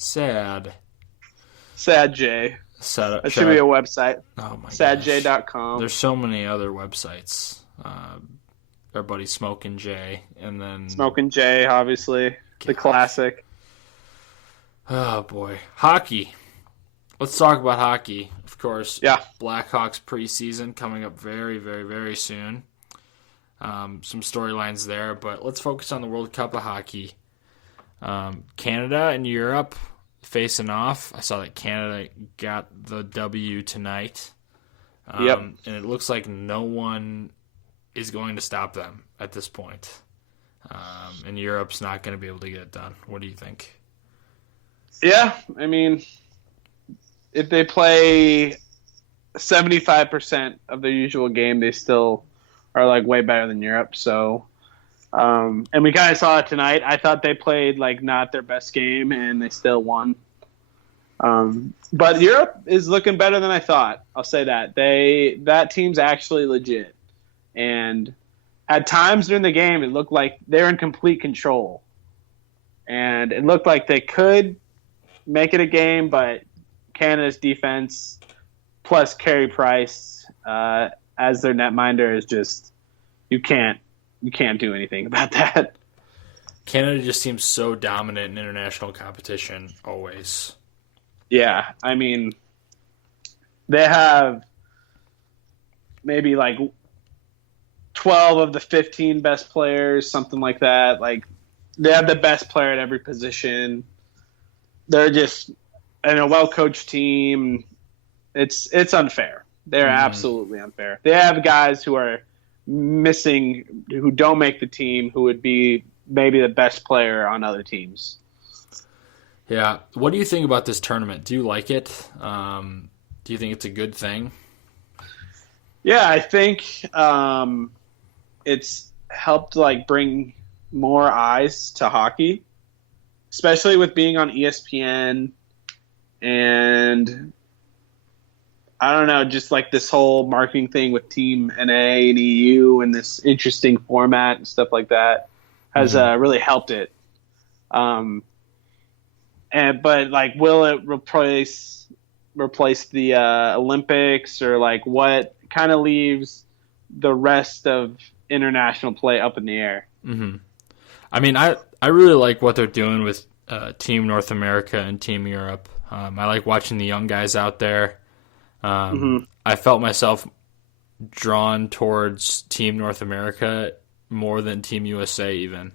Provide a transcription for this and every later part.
Sad. Sad J. Sad. That should be a website. Oh my gosh. Sadj.com. There's so many other websites. Our buddy Smoking J, and then Smoking J, obviously. The classic. Oh boy, hockey. Let's talk about hockey. Of course, Yeah. Blackhawks preseason coming up very, very, very soon. Some storylines there, but let's focus on the World Cup of hockey. Canada and Europe facing off. I saw that Canada got the W tonight. Yep. And it looks like no one is going to stop them at this point. And Europe's not going to be able to get it done. What do you think? Yeah, I mean, if they play 75% of their usual game, they still are like way better than Europe. So, and we kind of saw it tonight. I thought they played like not their best game, and they still won. But Europe is looking better than I thought. I'll say that that team's actually legit, and at times during the game, it looked like they're in complete control, and it looked like they could make it a game, but Canada's defense plus Carey Price as their netminder is just you can't do anything about that. Canada just seems so dominant in international competition always. Yeah, I mean, they have maybe like 12 of the 15 best players, something like that. Like, they have the best player at every position. They're just a well-coached team. It's unfair. They're absolutely unfair. They have guys who are missing, who don't make the team, who would be maybe the best player on other teams. Yeah. What do you think about this tournament? Do you like it? Do you think it's a good thing? Yeah, I think it's helped like bring more eyes to hockey, especially with being on ESPN, and I don't know, just like this whole marketing thing with Team NA and EU and this interesting format and stuff like that has really helped it. But like, will it replace the Olympics, or like what kind of leaves the rest of international play up in the air? Mm-hmm. I mean, I really like what they're doing with Team North America and Team Europe. I like watching the young guys out there. I felt myself drawn towards Team North America more than Team USA even.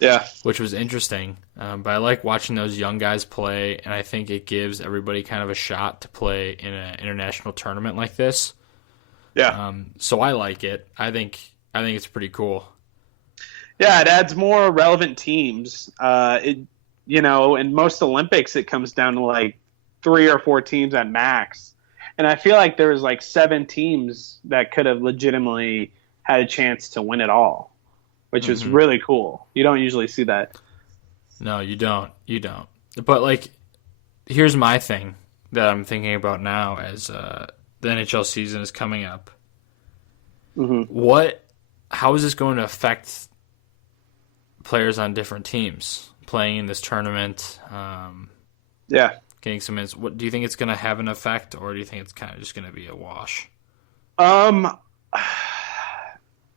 Yeah. Which was interesting. But I like watching those young guys play, and I think it gives everybody kind of a shot to play in an international tournament like this. Yeah. So I like it. I think it's pretty cool. Yeah, it adds more relevant teams. In most Olympics, it comes down to like 3 or 4 teams at max. And I feel like there was like 7 teams that could have legitimately had a chance to win it all, which was really cool. You don't usually see that. No, you don't. You don't. But, like, here's my thing that I'm thinking about now as the NHL season is coming up. How is this going to affect players on different teams playing in this tournament? Yeah. Getting some minutes. What do you think it's going to have an effect, or do you think it's kind of just going to be a wash?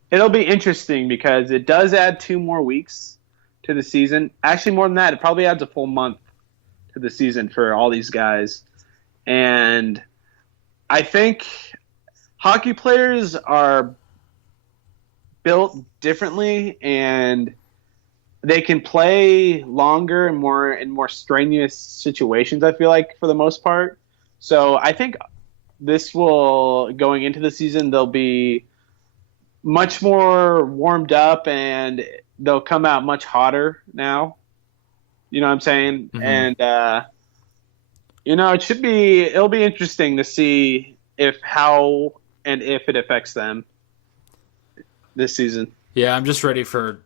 It'll be interesting because it does add 2 more weeks to the season. Actually, more than that, it probably adds a full month to the season for all these guys. And I think hockey players are built differently, and they can play longer and more strenuous situations, I feel like, for the most part. So I think going into the season, they'll be much more warmed up, and they'll come out much hotter now. You know what I'm saying? And, it'll be interesting to see if it affects them this season. Yeah, I'm just ready for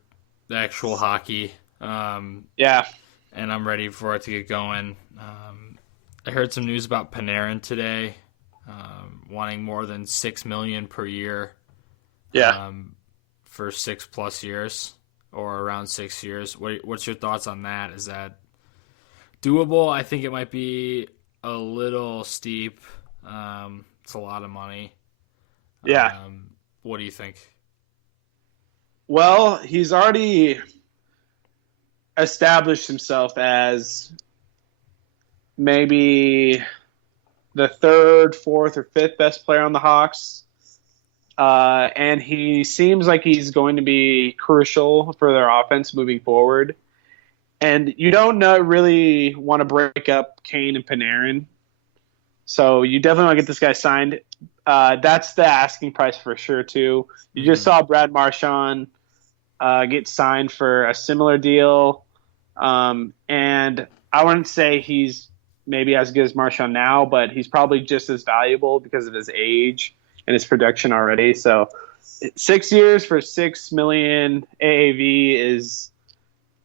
the actual hockey. Yeah. And I'm ready for it to get going. I heard some news about Panarin today, wanting more than $6 million per year. Yeah. For 6+ years, or around 6 years. What's your thoughts on that? Is that doable. I think it might be a little steep. It's a lot of money. Yeah. What do you think? Well, he's already established himself as maybe the third, fourth, or fifth best player on the Hawks. And he seems like he's going to be crucial for their offense moving forward. And you don't really want to break up Kane and Panarin. So you definitely want to get this guy signed. That's the asking price for sure, too. You just saw Brad Marchand get signed for a similar deal. And I wouldn't say he's maybe as good as Marchand now, but he's probably just as valuable because of his age and his production already. So 6 years for $6 million AAV is,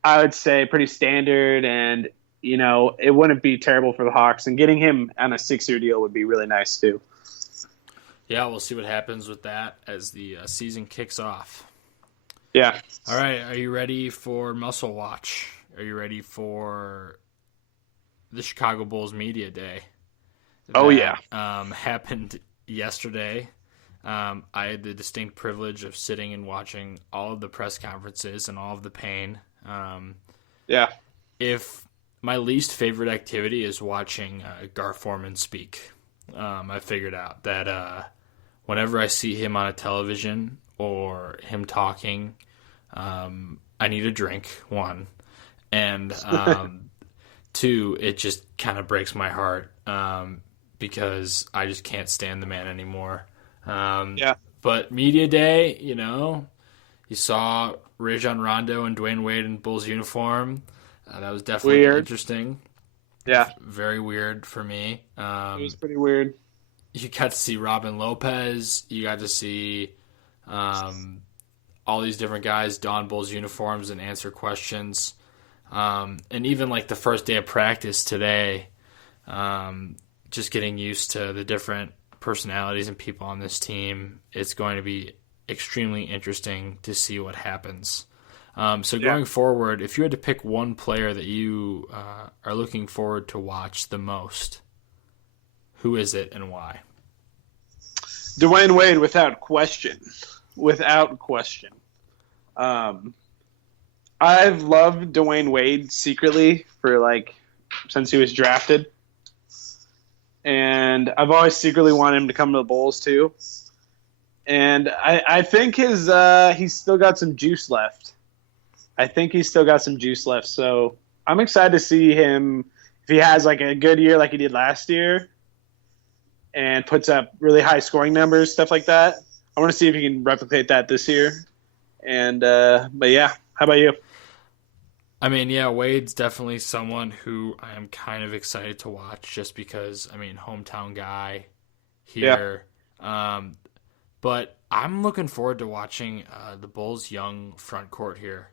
I would say, pretty standard, and it wouldn't be terrible for the Hawks. And getting him on a 6-year deal would be really nice too. Yeah, we'll see what happens with that as the season kicks off. Yeah. All right, are you ready for Muscle Watch? Are you ready for the Chicago Bulls Media Day? Yeah. Happened yesterday. I had the distinct privilege of sitting and watching all of the press conferences and all of the pain. Yeah. If my least favorite activity is watching Gar Forman speak, I figured out that whenever I see him on a television or him talking, I need a drink, one. And two, it just kind of breaks my heart because I just can't stand the man anymore. But Media Day, you saw Rajon Rondo and Dwayne Wade in Bulls uniform. That was definitely interesting. Yeah. Very weird for me. It was pretty weird. You got to see Robin Lopez. You got to see all these different guys don Bulls uniforms and answer questions. And even like the first day of practice today, just getting used to the different personalities and people on this team. It's going to be extremely interesting to see what happens. Going forward, if you had to pick one player that you are looking forward to watch the most, who is it and why? Dwayne Wade, without question. Without question. I've loved Dwayne Wade secretly for since he was drafted. And I've always secretly wanted him to come to the Bulls too. And I think he's still got some juice left. So I'm excited to see him if he has a good year like he did last year and puts up really high scoring numbers, stuff like that. I want to see if he can replicate that this year. And but yeah, how about you? I mean, yeah, Wade's definitely someone who I am kind of excited to watch just because, hometown guy here. Yeah. But I'm looking forward to watching the Bulls' young front court here.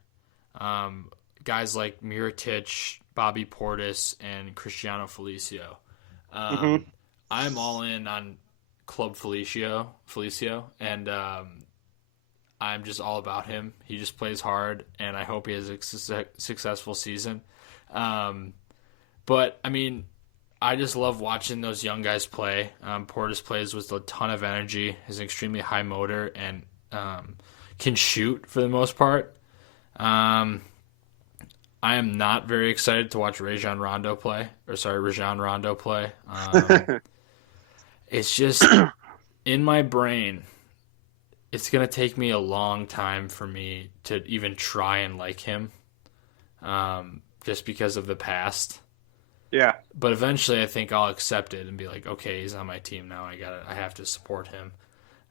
Guys like Mirotic, Bobby Portis, and Cristiano Felicio. I'm all in on Club Felicio, and I'm just all about him. He just plays hard, and I hope he has a successful season. But, I just love watching those young guys play. Portis plays with a ton of energy, has an extremely high motor, and can shoot for the most part. I am not very excited to watch Rajon Rondo play. It's just, in my brain, it's going to take me a long time for me to even try and like him, just because of the past. Yeah. But eventually I think I'll accept it and be like, okay, he's on my team now. I have to support him.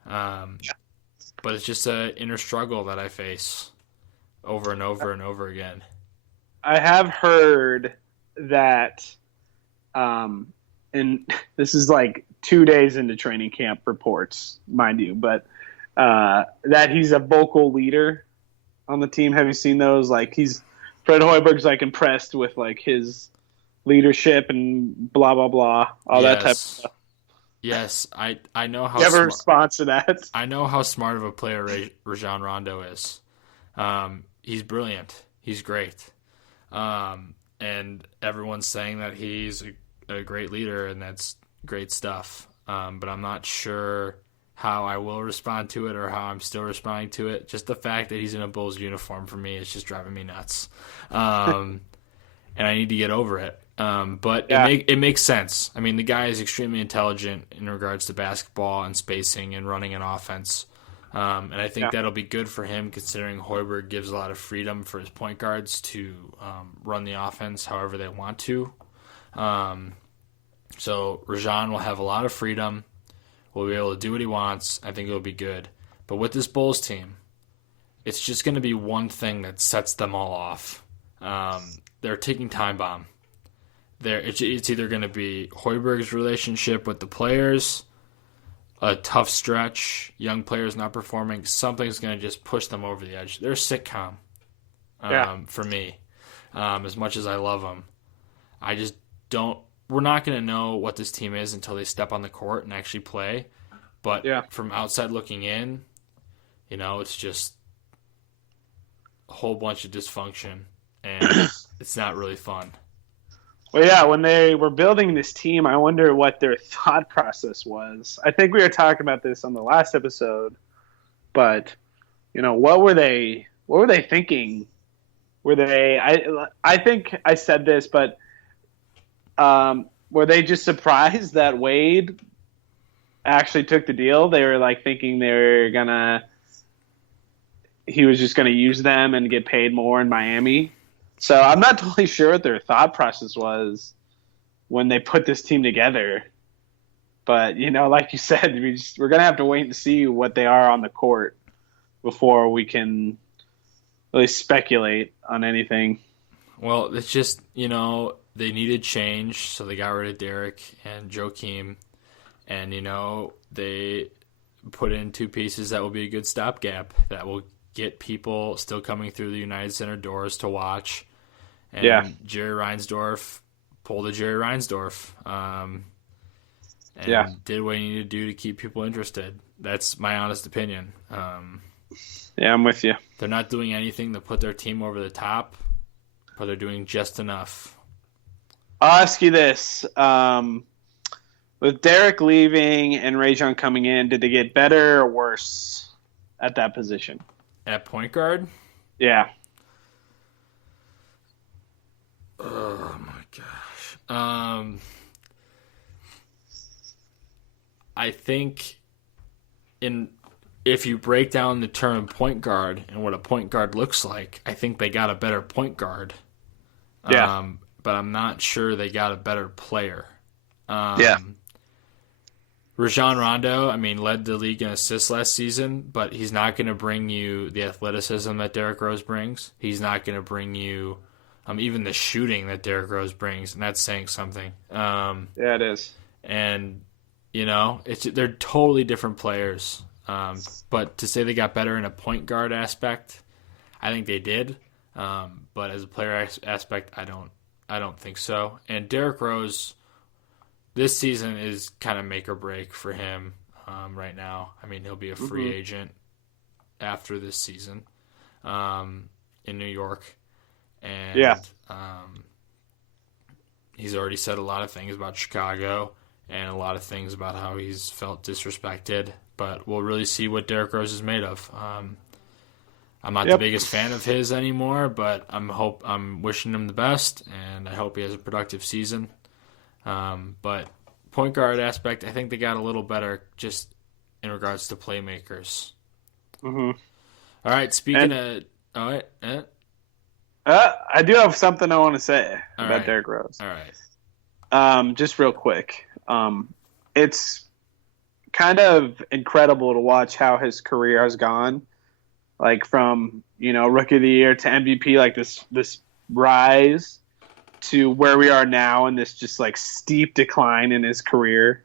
But it's just an inner struggle that I face over and over and over again. I have heard that, and this is 2 days into training camp reports, mind you, but that he's a vocal leader on the team. Have you seen those? Fred Hoiberg's impressed with his leadership and blah blah blah, that type of stuff. Yes, I know how. You have a response to that? I know how smart of a player Rajon Rondo is. He's brilliant. He's great. And and everyone's saying that he's a great leader, and that's great stuff. But I'm not sure how I will respond to it or how I'm still responding to it. Just the fact that he's in a Bulls uniform for me is just driving me nuts. And I need to get over it. But it makes sense. I mean, the guy is extremely intelligent in regards to basketball and spacing and running an offense. And I think that'll be good for him, considering Hoiberg gives a lot of freedom for his point guards to run the offense however they want to. So Rajon will have a lot of freedom. Will be able to do what he wants. I think it'll be good. But with this Bulls team, it's just going to be one thing that sets them all off. They're taking time bomb. It's either going to be Hoiberg's relationship with the players, a tough stretch, young players not performing. Something's going to just push them over the edge. They're a sitcom for me. As much as I love them, I just don't. We're not going to know what this team is until they step on the court and actually play. But from outside looking in, it's just a whole bunch of dysfunction, and it's not really fun. Well, yeah, when they were building this team, I wonder what their thought process was. I think we were talking about this on the last episode, but what were they thinking? Were they? I think I said this, but were they just surprised that Wade actually took the deal? They were like thinking he was just gonna use them and get paid more in Miami. So I'm not totally sure what their thought process was when they put this team together. But, like you said, we're going to have to wait and see what they are on the court before we can really speculate on anything. Well, it's just, they needed change, so they got rid of Derek and Joakim. And, they put in two pieces that will be a good stopgap that will get people still coming through the United Center doors to watch. And Jerry Reinsdorf pulled a Jerry Reinsdorf and did what he needed to do to keep people interested. That's my honest opinion. I'm with you. They're not doing anything to put their team over the top, but they're doing just enough. I'll ask you this. With Derek leaving and Rajon coming in, did they get better or worse at that position? At point guard? Yeah. Oh my gosh. I think if you break down the term point guard and what a point guard looks like, I think they got a better point guard. Yeah. But I'm not sure they got a better player. Rajon Rondo, led the league in assists last season, but he's not going to bring you the athleticism that Derrick Rose brings. He's not going to bring you even the shooting that Derrick Rose brings, and that's saying something. It is. And, they're totally different players. But to say they got better in a point guard aspect, I think they did. But as a player aspect, I don't think so. And Derrick Rose, this season is kind of make or break for him right now. He'll be a free agent after this season in New York. And he's already said a lot of things about Chicago and a lot of things about how he's felt disrespected. But we'll really see what Derrick Rose is made of. I'm not the biggest fan of his anymore, but I'm wishing him the best, and I hope he has a productive season. But point guard aspect, I think they got a little better just in regards to playmakers. Mm-hmm. All right, speaking of... All right. I do have something I want to say about Derrick Rose. All right. Just real quick. It's kind of incredible to watch how his career has gone. Like from, Rookie of the Year to MVP, like this rise to where we are now in this just like steep decline in his career.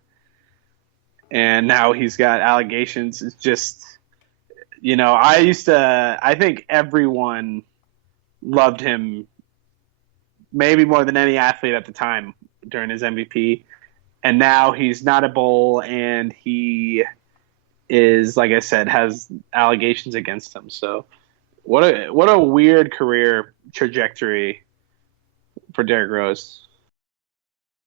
And now he's got allegations. It's just, I think everyone loved him maybe more than any athlete at the time during his MVP. And now he's not a Bull, and he is, like I said, has allegations against him. So what a weird career trajectory for Derrick Rose.